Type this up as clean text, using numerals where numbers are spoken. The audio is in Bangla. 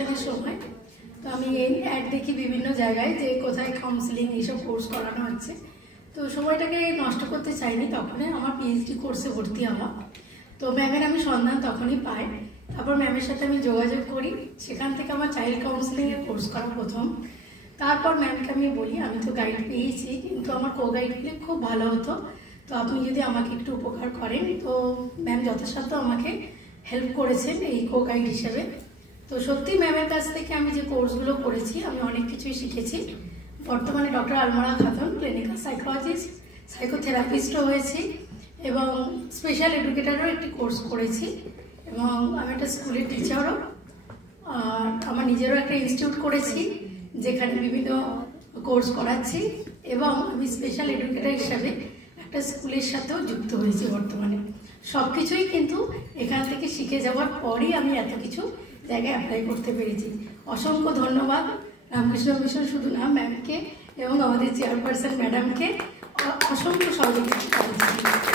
অনুষ্ঠানের সময়। তো আমি এই অ্যাড দেখি বিভিন্ন জায়গায় যে কোথায় কাউন্সিলিং এইসব কোর্স করানো হচ্ছে। তো সময়টাকে নষ্ট করতে চাইনি, তখনই আমার পিএইচডি কোর্সে ভর্তি হওয়া। তো ম্যামের আমি সন্ধান তখনই পাই। তারপর ম্যামের সাথে আমি যোগাযোগ করি, সেখান থেকে আমার চাইল্ড কাউন্সিলিংয়ের কোর্স করা প্রথম। তারপর ম্যামকে আমি বলি আমি তো গাইড পেয়েছি, কিন্তু আমার কো গাইড পেলে খুব ভালো হতো, তো আপনি যদি আমাকে একটু উপকার করেন। তো ম্যাম যথাসাধ্য আমাকে হেল্প করেছেন এই কো গাইড হিসেবে। তো সত্যি ম্যামের কাছ থেকে আমি যে কোর্সগুলো করেছি আমি অনেক কিছুই শিখেছি। বর্তমানে ডক্টর আলমরা খাতুন ক্লিনিক্যাল সাইকোলজিস্ট, সাইকোথেরাপিস্টও হয়েছি এবং স্পেশাল এডুকেটারও একটি কোর্স করেছি এবং আমি একটা স্কুলের টিচারও। আর আমার নিজেরও একটা ইনস্টিটিউট করেছি যেখানে বিভিন্ন কোর্স করাচ্ছি এবং আমি স্পেশাল এডুকেটার হিসাবে একটা স্কুলের সাথেও যুক্ত হয়েছি বর্তমানে। সব কিছুই কিন্তু এখান থেকে শিখে যাওয়ার পরই আমি এত কিছু জায়গায় অ্যাপ্লাই করতে পেরেছি। অসংখ্য ধন্যবাদ রামকৃষ্ণ মিশন শুধু না ম্যামকে এবং আমাদের চেয়ারপারসন ম্যাডামকে অসংখ্য সহযোগিতা করেছি।